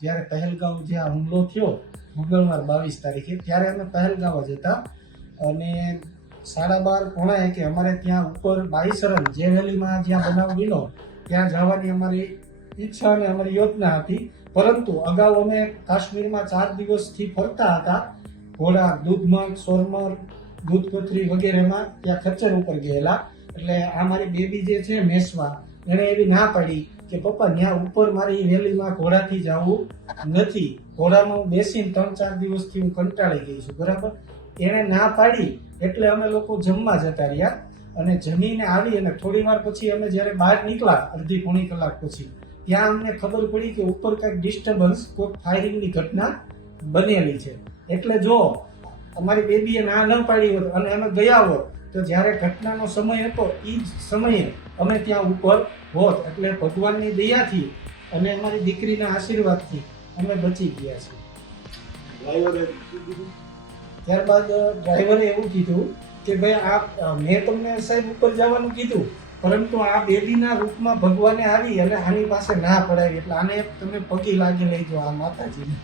જ્યારે પહેલગામ જ્યાં હુમલો થયો મંગળવાર 22 તારીખે, ત્યારે અમે પહેલગામ જ હતા અને 12:30 પોણા એકે અમારે ત્યાં ઉપર બાઈસરન જે વેલીમાં જ્યાં બનાવ બન્યો ત્યાં જવાની અમારી ઈચ્છા અને અમારી યોજના હતી. પરંતુ અગાઉ અમે કાશ્મીરમાં 4 દિવસથી ફરતા હતા. ઘોડા દૂધમગ, સોરમર, દૂધપથરી વગેરેમાં ત્યાં ખચ્ચર ઉપર ગયેલા. એટલે આ મારી બેબી જે છે મેસવા, એણે એવી ના પાડી કે પપ્પા ત્યાં ઉપર મારી વેલીમાં ઘોડાથી જવું નથી. ઘોડામાં હું બેસીને 3-4 દિવસથી હું કંટાળી ગઈ છું, બરાબર. એણે ના પાડી એટલે અમે લોકો જમવા જતા રહ્યા અને જમીને આવી અને થોડી વાર પછી અમે જ્યારે બહાર નીકળ્યા અડધી પોણી કલાક પછી, ત્યાં અમને ખબર પડી કે ઉપર કંઈક ડિસ્ટર્બન્સ, કોઈ ફાયરિંગની ઘટના બનેલી છે. એટલે જો અમારી બેબીએ ના ન પાડી હોત અને અમે ગયા હોત તો જ્યારે ઘટનાનો સમય હતો એ જ સમયે અમે ત્યાં ઉપર હોત. એટલે ભગવાનની દયાથી અને અમારી દીકરીના આશીર્વાદથી અમે બચી ગયા છીએ. ત્યારબાદ ડ્રાઈવરે એવું કીધું કે ભાઈ આ મેં તમને સાહેબ ઉપર જવાનું કીધું, પરંતુ આ બેબીના રૂપમાં ભગવાને આવી અને આની પાસે ના પડાવી, એટલે આને તમે પગે લાગી લઈ જાઓ આ માતાજીને.